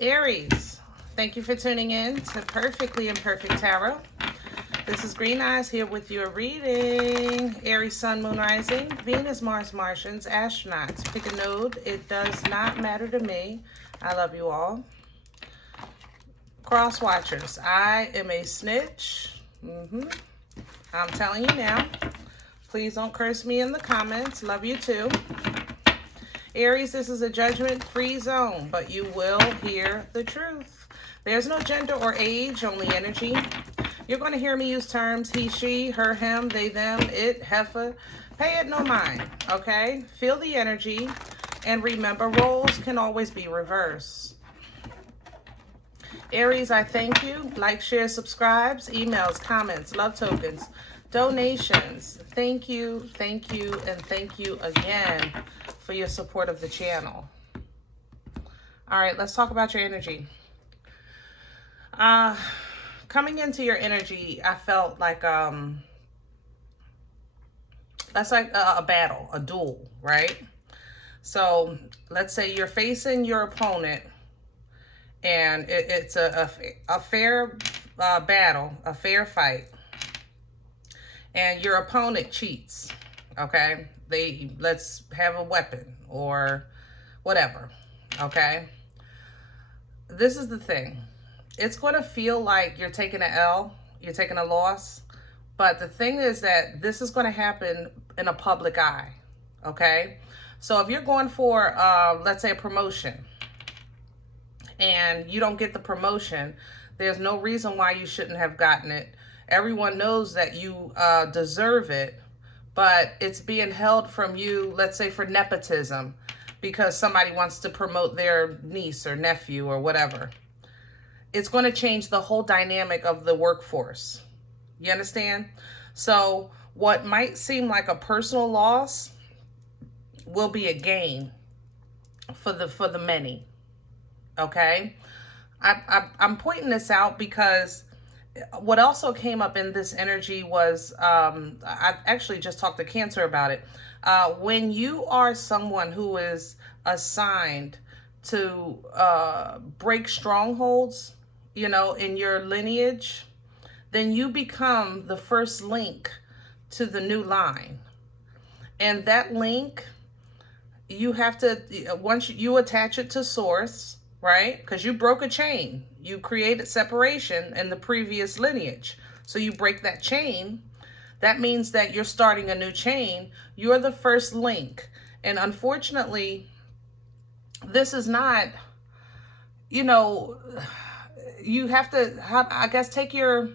Aries, thank you for tuning in to Perfectly Imperfect Tarot. This is Green Eyes here with your reading. Aries, Sun, Moon, Rising, Venus, Mars, Martians, astronauts. Pick a node. It does not matter to me. I love you all. Cross watchers, I am a snitch. I'm telling you now. Please don't curse me in the comments. Love you too. Aries, this is a judgment-free zone, but you will hear the truth. There's no gender or age, only energy. You're going to hear me use terms he, she, her, him, they, them, it, heifer. Pay it no mind, okay? Feel the energy, and remember, roles can always be reversed. Aries, I thank you. Like, share, subscribes, emails, comments, love tokens, donations. Thank you, and thank you again for your support of the channel. All right, let's talk about your energy. Coming into your energy, I felt like that's like a battle, a duel, right? So let's say you're facing your opponent, and it's a fair battle, a fair fight, and your opponent cheats, okay? Let's have a weapon or whatever, okay? This is the thing. It's going to feel like you're taking an L, you're taking a loss, but the thing is that this is going to happen in a public eye, okay? So if you're going for, let's say, a promotion, and you don't get the promotion, there's no reason why you shouldn't have gotten it. Everyone knows that you deserve it, but it's being held from you, let's say, for nepotism, because somebody wants to promote their niece or nephew or whatever. It's going to change the whole dynamic of the workforce. You understand? So what might seem like a personal loss will be a gain for the many. Okay? I'm pointing this out because what also came up in this energy was, I actually just talked to Cancer about it. When you are someone who is assigned to break strongholds, you know, in your lineage, then you become the first link to the new line. And that link, you have to, once you attach it to source, right? Because you broke a chain. You created separation in the previous lineage. So you break that chain. That means that you're starting a new chain. You're the first link. And unfortunately, this is not, you know, you have to, I guess, take your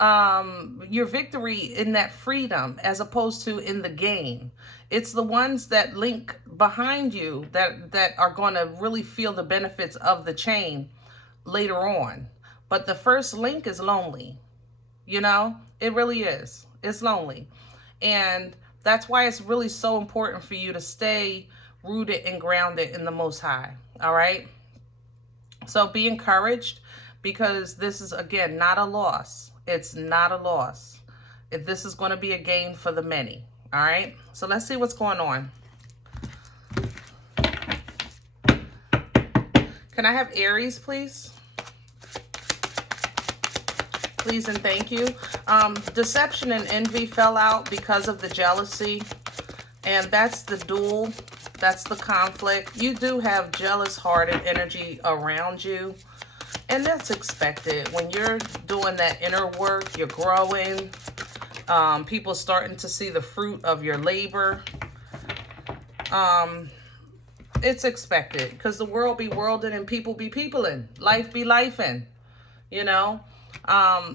victory in that freedom as opposed to in the game. It's the ones that link behind you that are going to really feel the benefits of the chain later on. But the first link is lonely. You know, it really is. It's lonely. And that's why it's really so important for you to stay rooted and grounded in the Most High. All right. So be encouraged, because this is, again, not a loss. It's not a loss. This is going to be a gain for the many. All right. So let's see what's going on. Can I have Aries, please? Please and thank you. Deception and envy fell out because of the jealousy. And that's the duel. That's the conflict. You do have jealous-hearted energy around you. And that's expected. When you're doing that inner work, you're growing. People starting to see the fruit of your labor. It's expected, because the world be worlding and people be peopling. Life be lifing, you know.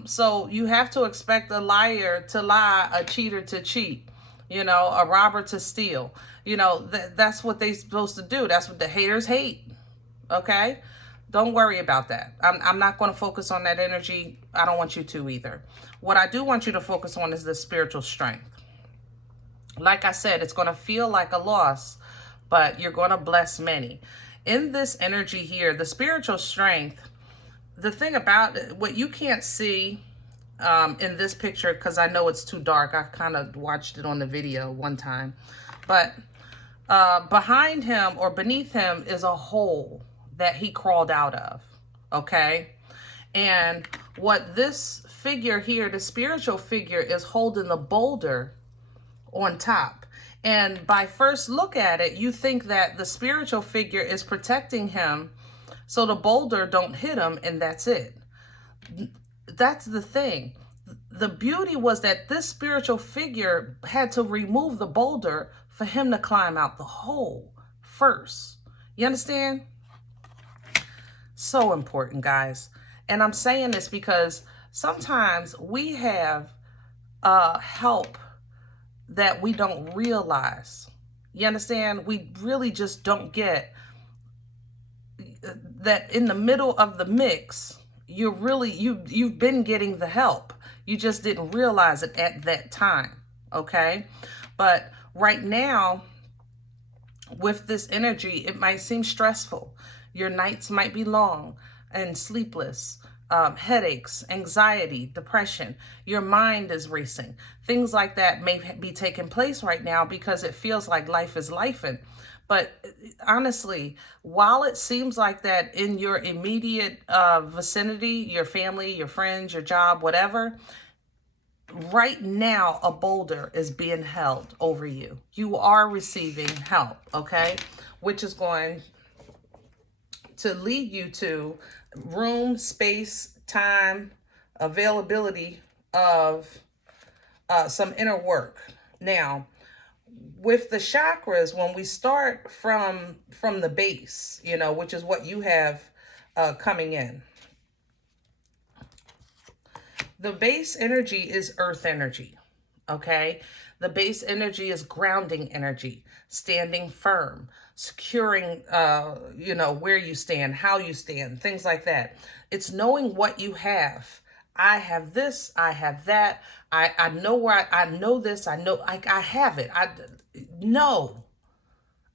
So you have to expect a liar to lie, a cheater to cheat, you know, a robber to steal. You know, that's what they're supposed to do. That's what the haters hate. Okay? Don't worry about that. I'm not going to focus on that energy. I don't want you to either. What I do want you to focus on is the spiritual strength. Like I said, it's going to feel like a loss, but you're going to bless many. In this energy here, the spiritual strength, the thing about it, what you can't see in this picture, because I know it's too dark. I kind of watched it on the video one time. But behind him or beneath him is a hole. that he crawled out of, okay? And what this figure here, the spiritual figure, is holding the boulder on top. And by first look at it, you think that the spiritual figure is protecting him so the boulder don't hit him, and that's it. That's the thing. The beauty was that this spiritual figure had to remove the boulder for him to climb out the hole first. You understand? So important, guys. And I'm saying this because sometimes we have help that we don't realize. You understand? We really just don't get that in the middle of the mix, you've been getting the help. You just didn't realize it at that time, okay? But right now, with this energy, it might seem stressful. Your nights might be long and sleepless, headaches, anxiety, depression. Your mind is racing. Things like that may be taking place right now because it feels like life is lifing. But honestly, while it seems like that in your immediate vicinity, your family, your friends, your job, whatever, right now a boulder is being held over you. You are receiving help, okay? Which is going to lead you to room, space, time, availability of some inner work. Now, with the chakras, when we start from the base, you know, which is what you have coming in, the base energy is earth energy, okay? The base energy is grounding energy, standing firm, securing, you know, where you stand, how you stand, things like that. It's knowing what you have. I have this, I have that. I know where I know this, I know, I have it. I know.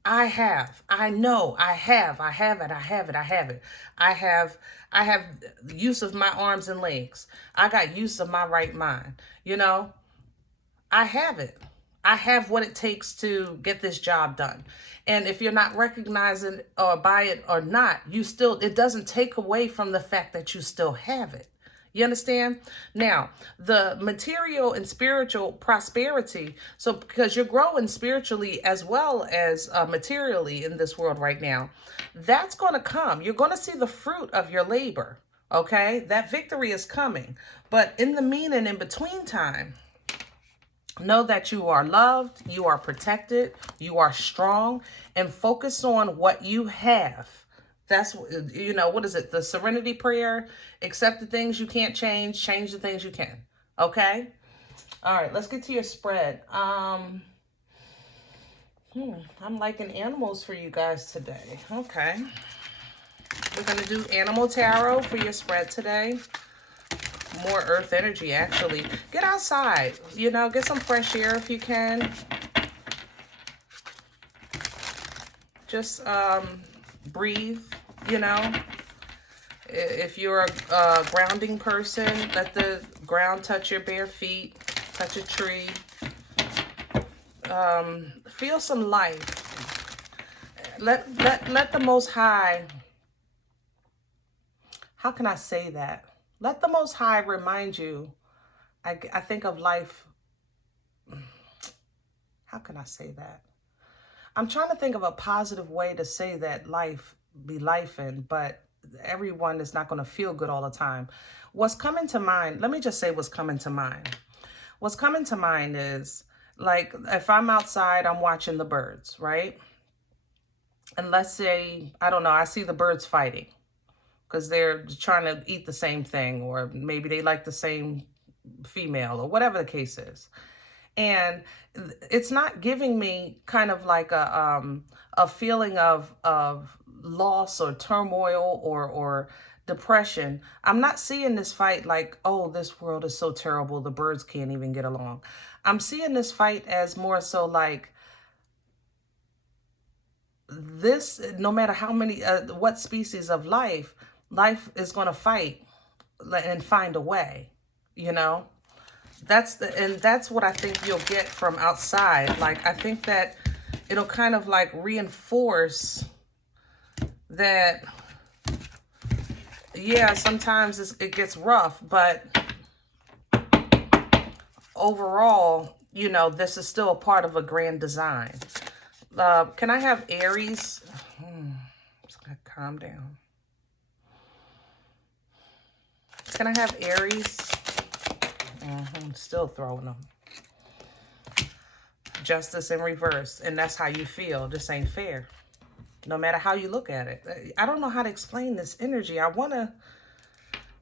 I have use of my arms and legs. I got use of my right mind. You know, I have it. I have what it takes to get this job done. And if you're not recognizing or by it or not, it doesn't take away from the fact that you still have it. You understand? Now, the material and spiritual prosperity, so because you're growing spiritually as well as materially in this world right now, that's going to come. You're going to see the fruit of your labor, okay? That victory is coming. But in the mean and in between time, know that you are loved, you are protected, you are strong, and focus on what you have. That's, you know, what is it? The serenity prayer. Accept the things you can't change. Change the things you can. Okay? All right, let's get to your spread. I'm liking animals for you guys today. Okay. We're going to do animal tarot for your spread today. More earth energy, actually. Get outside. You know, get some fresh air if you can. Just, breathe, you know. If you're a grounding person, let the ground touch your bare feet, touch a tree. Feel some life. Let the Most High, how can I say that? Let the Most High remind you, I think of life, how can I say that? I'm trying to think of a positive way to say that life be lifing, but everyone is not going to feel good all the time. What's coming to mind, let me just say what's coming to mind. What's coming to mind is, like, if I'm outside, I'm watching the birds, right? And let's say, I don't know, I see the birds fighting because they're trying to eat the same thing, or maybe they like the same female, or whatever the case is. And it's not giving me kind of like a feeling of loss or turmoil or depression. I'm not seeing this fight like, oh, this world is so terrible, the birds can't even get along. I'm seeing this fight as more so like, this, no matter how many, what species of life is going to fight and find a way, you know? That's what I think you'll get from outside. Like, I think that it'll kind of like reinforce that yeah, sometimes it gets rough, but overall, you know, this is still a part of a grand design. Can I have Aries? Just gotta calm down. Can I have Aries? Still throwing them. Justice in reverse, and that's how you feel. This ain't fair. No matter how you look at it. I don't know how to explain this energy.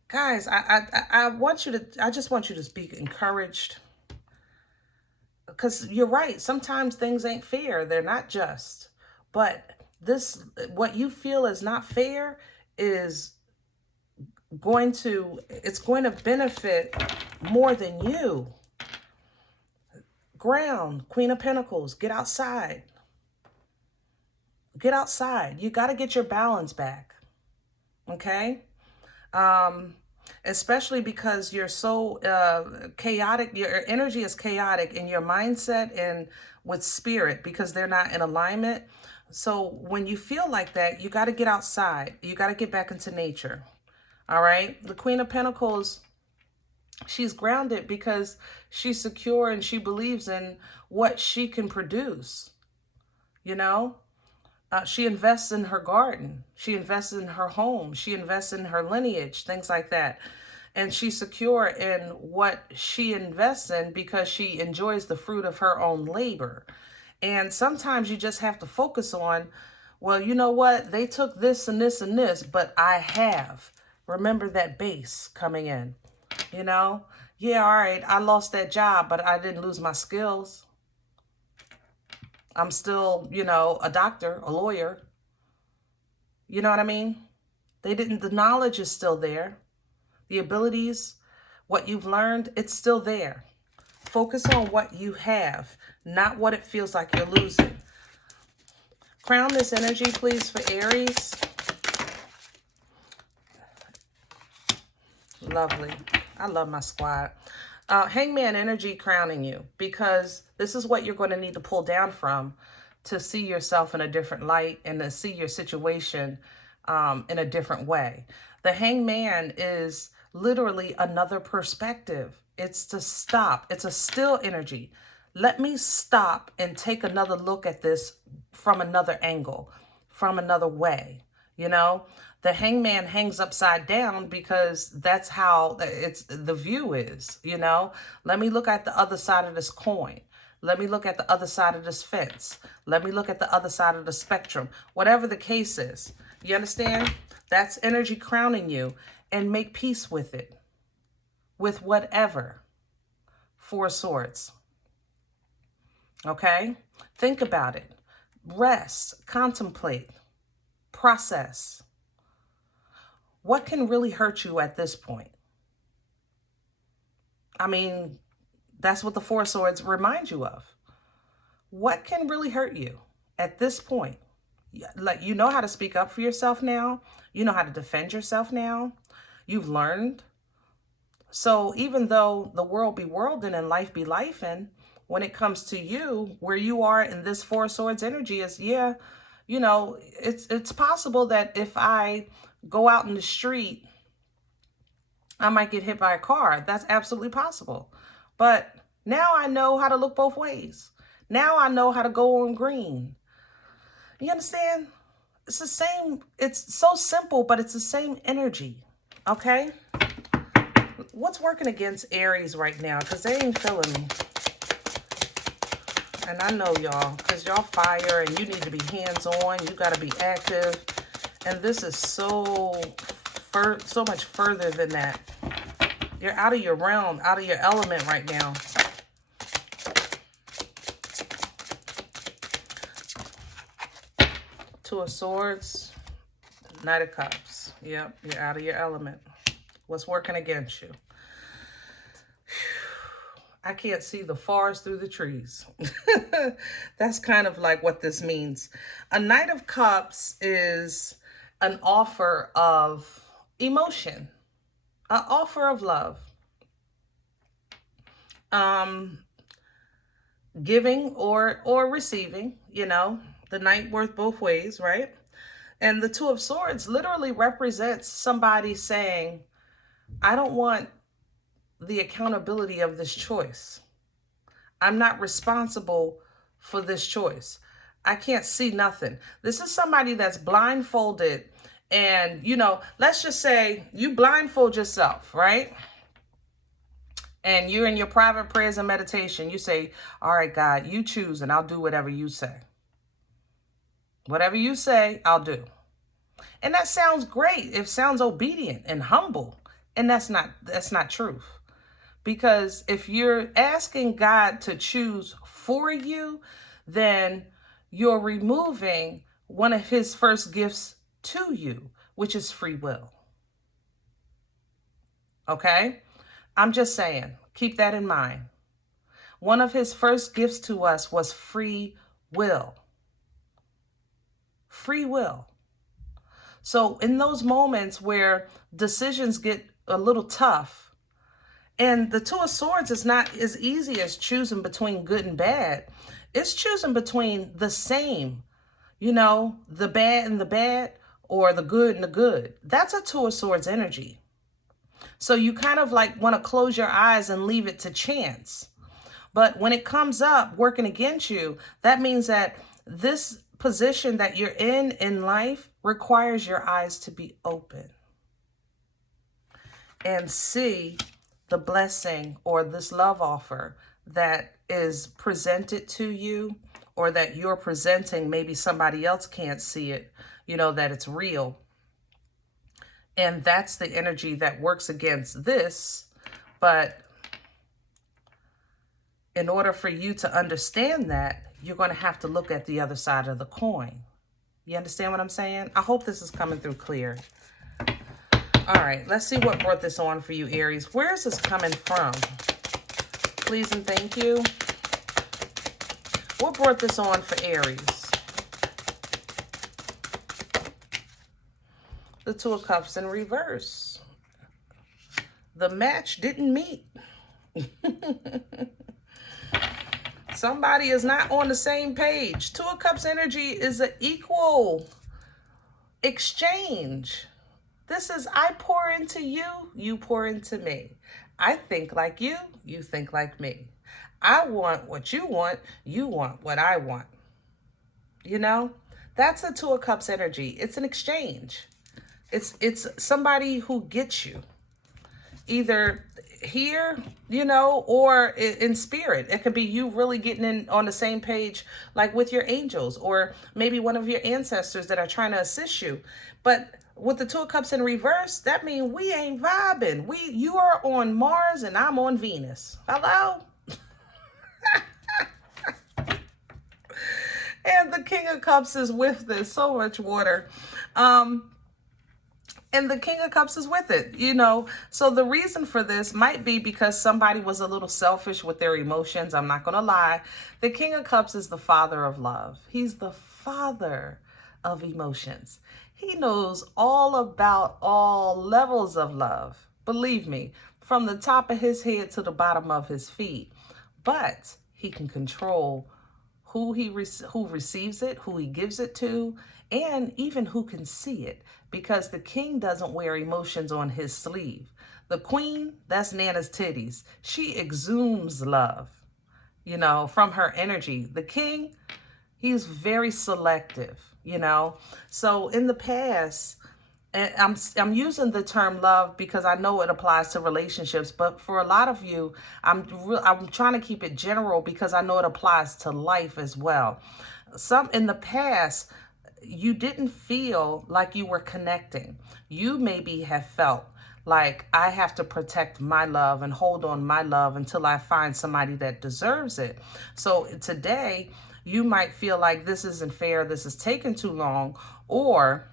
Guys, I want you to, I just want you to be encouraged. Because you're right. Sometimes things ain't fair. They're not just. But this, what you feel is not fair is it's going to benefit more than you. Ground, Queen of Pentacles, get outside. Get outside. You got to get your balance back. Okay? Especially because you're so chaotic. Your energy is chaotic in your mindset and with spirit because they're not in alignment. So when you feel like that, you got to get outside. You got to get back into nature. All right? The Queen of Pentacles, she's grounded because she's secure and she believes in what she can produce. You know? She invests in her garden. She invests in her home. She invests in her lineage, things like that. And she's secure in what she invests in because she enjoys the fruit of her own labor. And sometimes you just have to focus on, well, you know what? They took this and this and this, but I have. Remember that base coming in, you know? Yeah, all right, I lost that job, but I didn't lose my skills. I'm still, you know, a doctor, a lawyer. You know what I mean? The knowledge is still there. The abilities, what you've learned, it's still there. Focus on what you have, not what it feels like you're losing. Crown this energy, please, for Aries. Lovely. I love my squad. Hangman energy crowning you, because this is what you're going to need to pull down from to see yourself in a different light and to see your situation in a different way. The Hangman is literally another perspective. It's to stop. It's a still energy. Let me stop and take another look at this from another angle, from another way, you know? The Hangman hangs upside down because that's how the view is, you know? Let me look at the other side of this coin. Let me look at the other side of this fence. Let me look at the other side of the spectrum. Whatever the case is, you understand? That's energy crowning you, and make peace with it, with whatever. Four Swords. Okay? Think about it. Rest, contemplate, process. What can really hurt you at this point? I mean, that's what the Four Swords remind you of. What can really hurt you at this point? Like, you know how to speak up for yourself now. You know how to defend yourself now. You've learned. So even though the world be worlding and life be lifing, when it comes to you, where you are in this Four Swords energy is, yeah, you know, it's possible that if I go out in the street, I might get hit by a car. That's absolutely possible. But now I know how to look both ways. Now I know how to go on green. You understand? It's the same. It's so simple, but it's the same energy. Okay? What's working against Aries right now? Because they ain't feeling me. And I know y'all, because y'all fire and you need to be hands-on. You got to be active. And this is so much further than that. You're out of your realm, out of your element right now. Two of Swords, Knight of Cups. Yep, you're out of your element. What's working against you? I can't see the forest through the trees. That's kind of like what this means. A Knight of Cups is an offer of emotion, an offer of love. Giving or receiving, you know, the Knight worth both ways, right? And the Two of Swords literally represents somebody saying, I don't want the accountability of this choice. I'm not responsible for this choice. I can't see nothing. This is somebody that's blindfolded. And, you know, let's just say you blindfold yourself, right? And you're in your private prayers and meditation. You say, all right, God, you choose and I'll do whatever you say. Whatever you say, I'll do. And that sounds great. It sounds obedient and humble. And that's not truth. Because if you're asking God to choose for you, then you're removing one of his first gifts to you, which is free will. Okay? I'm just saying, keep that in mind. One of his first gifts to us was free will. Free will. So in those moments where decisions get a little tough, and the Two of Swords is not as easy as choosing between good and bad. It's choosing between the same, you know, the bad and the bad, or the good and the good. That's a Two of Swords energy. So you kind of like want to close your eyes and leave it to chance. But when it comes up working against you, that means that this position that you're in life requires your eyes to be open and see the blessing or this love offer that is presented to you, or that you're presenting. Maybe somebody else can't see it, you know, that it's real. And that's the energy that works against this. But in order for you to understand that, you're going to have to look at the other side of the coin. You understand what I'm saying? I hope this is coming through clear. All right, let's see what brought this on for you, Aries. Where is this coming from? Please and thank you. What brought this on for Aries? The Two of Cups in reverse. The match didn't meet. Somebody is not on the same page. Two of Cups energy is an equal exchange. This is, I pour into you, you pour into me. I think like you, you think like me. I want what you want what I want. You know, that's a Two of Cups energy. It's an exchange. It's somebody who gets you. Either here, you know, or in spirit. It could be you really getting in on the same page, like with your angels, or maybe one of your ancestors that are trying to assist you. But with the Two of Cups in reverse, that means we ain't vibing. You are on Mars and I'm on Venus. Hello? And the King of Cups is with this. So much water. And the King of Cups is with it, you know. So the reason for this might be because somebody was a little selfish with their emotions. I'm not going to lie. The King of Cups is the father of love. He's the father of emotions. He knows all about all levels of love. Believe me, from the top of his head to the bottom of his feet. But he can control who receives it, who he gives it to, and even who can see it, because the king doesn't wear emotions on his sleeve. The queen, that's Nana's titties. She exudes love, you know, from her energy. The king, he's very selective, you know. So in the past, and I'm using the term love because I know it applies to relationships, but for a lot of you, I'm trying to keep it general because I know it applies to life as well. Some in the past, you didn't feel like you were connecting. You maybe have felt like I have to protect my love and hold on my love until I find somebody that deserves it. So today, you might feel like this isn't fair, this is taking too long, or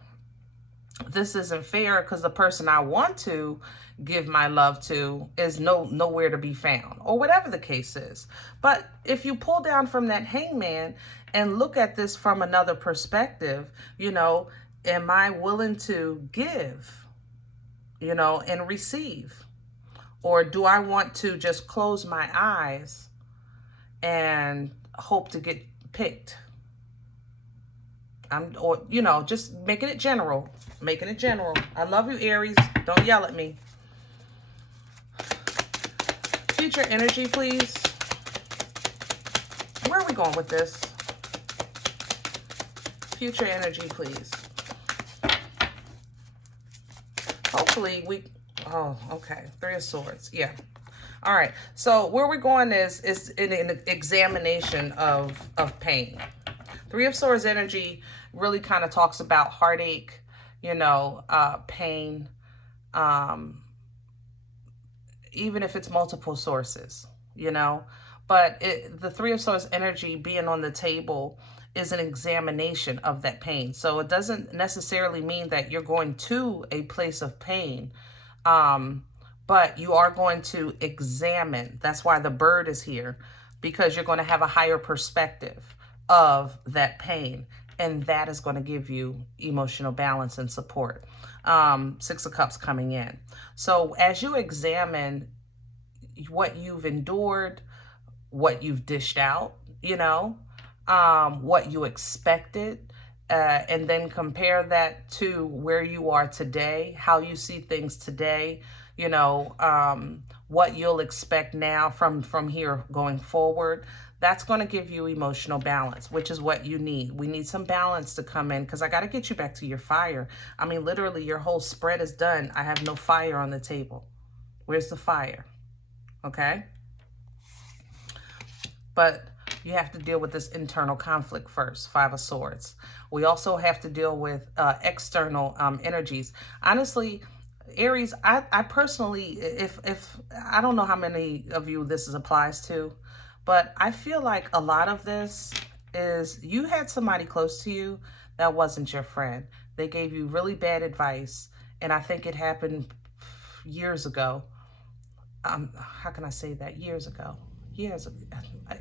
this isn't fair because the person I want to give my love to is nowhere to be found, or whatever the case is. But if you pull down from that hangman and look at this from another perspective, you know, am I willing to give, you know, and receive? Or do I want to just close my eyes and hope to get picked? Or, you know, just making it general. Making it general. I love you, Aries. Don't yell at me. Future energy, please. Where are we going with this? Future energy, please. Hopefully we... Oh, okay. Three of Swords. Yeah. All right. So where we're going is an examination of pain. Three of Swords energy really kind of talks about heartache, you know, pain, even if it's multiple sources, you know. But the Three of Swords energy being on the table is an examination of that pain. So it doesn't necessarily mean that you're going to a place of pain, but you are going to examine. That's why the bird is here, because you're going to have a higher perspective of that pain, and that is going to give you emotional balance and support. Six of Cups coming in. So as you examine what you've endured, what you've dished out, you know, what you expected, and then compare that to where you are today, how you see things today, you know, what you'll expect now from here going forward. That's going to give you emotional balance, which is what you need. We need some balance to come in, because I got to get you back to your fire. I mean, literally, your whole spread is done. I have no fire on the table. Where's the fire? Okay? But you have to deal with this internal conflict first. Five of Swords. We also have to deal with external energies. Honestly, Aries, I personally, if I don't know how many of you this applies to, but I feel like a lot of this is you had somebody close to you that wasn't your friend. They gave you really bad advice, and I think it happened years ago. How can I say that? Years ago. Years ago.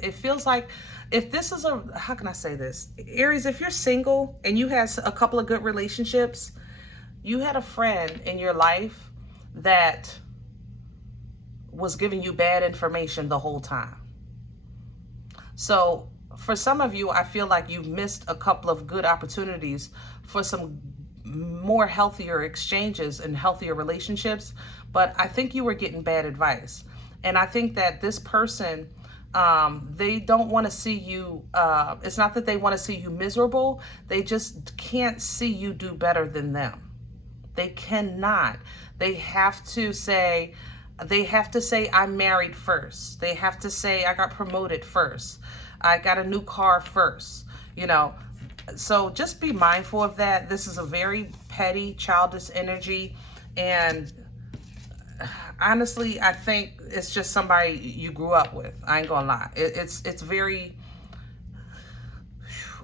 It feels like if this is a, how can I say this? Aries, if you're single and you had a couple of good relationships, you had a friend in your life that was giving you bad information the whole time. So for some of you, I feel like you've missed a couple of good opportunities for some more healthier exchanges and healthier relationships, but I think you were getting bad advice. And I think that this person, they don't want to see you, it's not that they want to see you miserable, they just can't see you do better than them. They cannot. They have to say, I'm married first. They have to say, I got promoted first. I got a new car first, you know. So just be mindful of that. This is a very petty, childish energy. And honestly, I think it's just somebody you grew up with. I ain't gonna lie. It's very,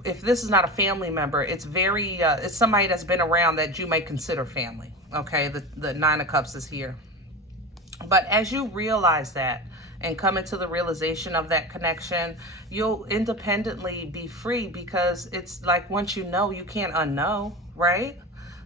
if this is not a family member, it's very, it's somebody that's been around that you may consider family. Okay, the Nine of Cups is here. But as you realize that and come into the realization of that connection, you'll independently be free, because it's like once you know, you can't unknow, right?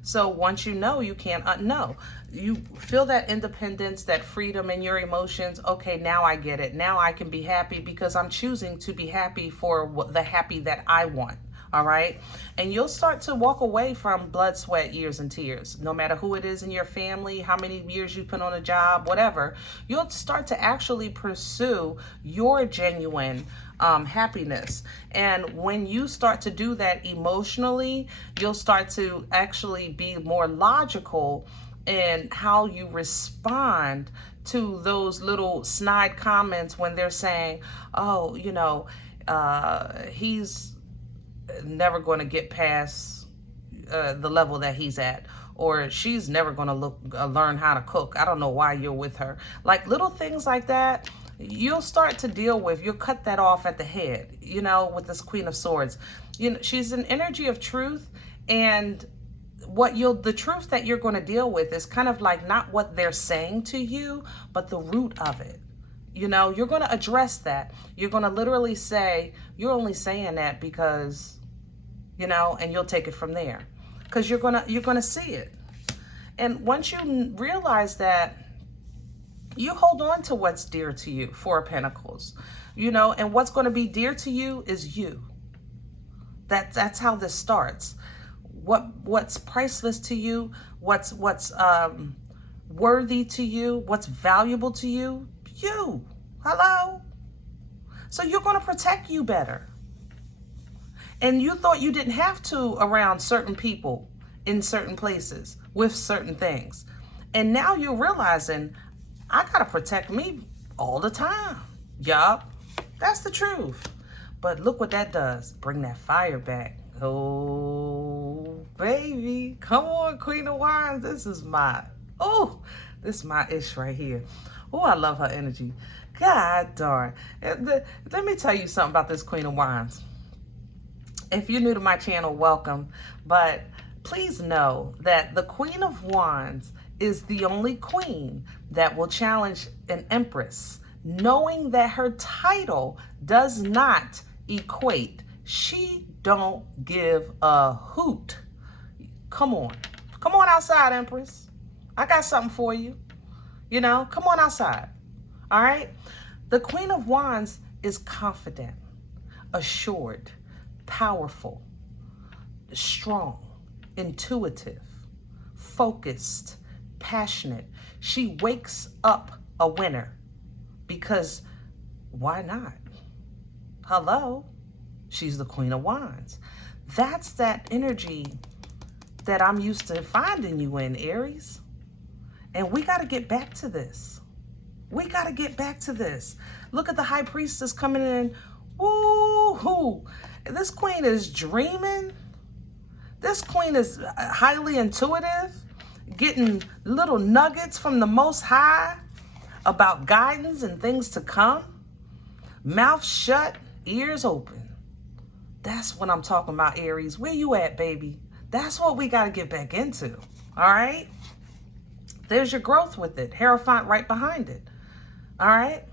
So once you know, you can't unknow. You feel that independence, that freedom in your emotions. Okay, now I get it. Now I can be happy because I'm choosing to be happy for the happy that I want. All right. And you'll start to walk away from blood, sweat, years, and tears. No matter who it is in your family, how many years you put on a job, whatever, you'll start to actually pursue your genuine happiness. And when you start to do that emotionally, you'll start to actually be more logical in how you respond to those little snide comments when they're saying, oh, you know, he's never going to get past the level that he's at, or she's never going to learn how to cook. I don't know why you're with her. Like little things like that, you'll start to deal with. You'll cut that off at the head, you know, with this Queen of Swords. You know, she's an energy of truth, and the truth that you're going to deal with is kind of like not what they're saying to you, but the root of it. You know, you're going to address that. You're going to literally say, you're only saying that because, you know, and you'll take it from there, because you're going to see it. And once you realize that, you hold on to what's dear to you. Four of Pentacles, you know, and what's going to be dear to you is you. That's how this starts. What's priceless to you, what's worthy to you, what's valuable to you, you. Hello? So you're going to protect you better. And you thought you didn't have to around certain people in certain places with certain things. And now you're realizing, I got to protect me all the time. Yup, that's the truth. But look what that does. Bring that fire back. Oh, baby. Come on, Queen of Wands. This is my ish right here. Oh, I love her energy. God darn. Let me tell you something about this Queen of Wands. If you're new to my channel, welcome. But please know that the Queen of Wands is the only queen that will challenge an empress, knowing that her title does not equate. She don't give a hoot. Come on. Come on outside, Empress. I got something for you. You know, come on outside. All right? The Queen of Wands is confident, assured, powerful, strong, intuitive, focused, passionate. She wakes up a winner because why not? Hello? She's the Queen of Wands. That's that energy that I'm used to finding you in, Aries. And we got to get back to this. We got to get back to this. Look at the High Priestess coming in. Woo-hoo. This queen is dreaming. This queen is highly intuitive, getting little nuggets from the Most High about guidance and things to come. Mouth shut, ears open. That's what I'm talking about, Aries. Where you at, baby? That's what we got to get back into. All right? There's your growth with it. Hierophant right behind it. All right?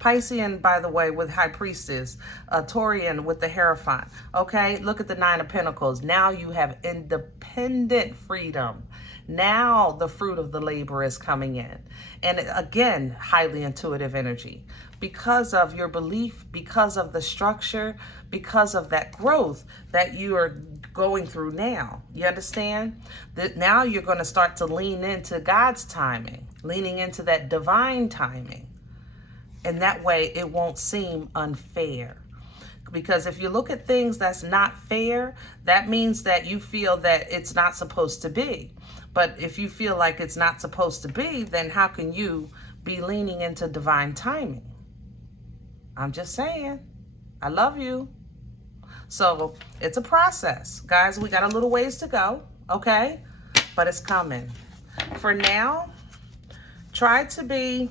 Piscean, by the way, with High Priestess. Taurian with the Hierophant. Okay? Look at the Nine of Pentacles. Now you have independent freedom. Now the fruit of the labor is coming in. And again, highly intuitive energy. Because of your belief, because of the structure, because of that growth that you are going through now. You understand? That now you're going to start to lean into God's timing, leaning into that divine timing. And that way it won't seem unfair. Because if you look at things that's not fair, that means that you feel that it's not supposed to be. But if you feel like it's not supposed to be, then how can you be leaning into divine timing? I'm just saying. I love you. So it's a process. Guys, we got a little ways to go, okay? But it's coming. For now, try to be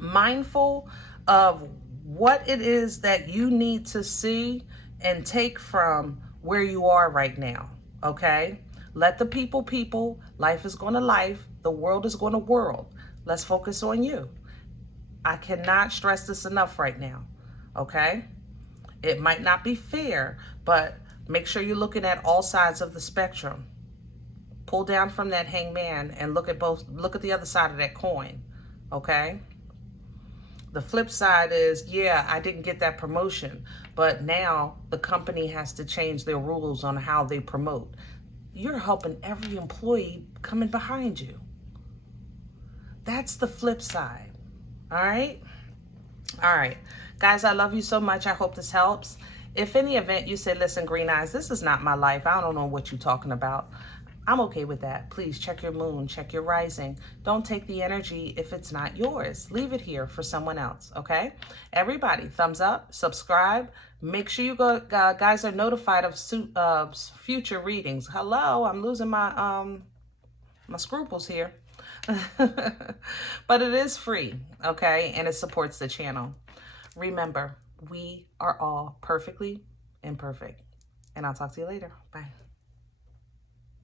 mindful of what it is that you need to see and take from where you are right now, okay? Let the people. Life is going to life. The world is going to world. Let's focus on you. I cannot stress this enough right now, okay? It might not be fair, but make sure you're looking at all sides of the spectrum. Pull down from that hangman and look at the other side of that coin, okay? The flip side is, yeah, I didn't get that promotion, but now the company has to change their rules on how they promote. You're helping every employee coming behind you. That's the flip side. All right? All right. Guys, I love you so much. I hope this helps. If in the event you say, listen, Green Eyes, this is not my life. I don't know what you're talking about. I'm okay with that. Please check your moon, check your rising. Don't take the energy if it's not yours. Leave it here for someone else, okay? Everybody, thumbs up, subscribe. Make sure you guys are notified of future readings. Hello, I'm losing my scruples here. But it is free, okay? And it supports the channel. Remember, we are all perfectly imperfect. And I'll talk to you later. Bye.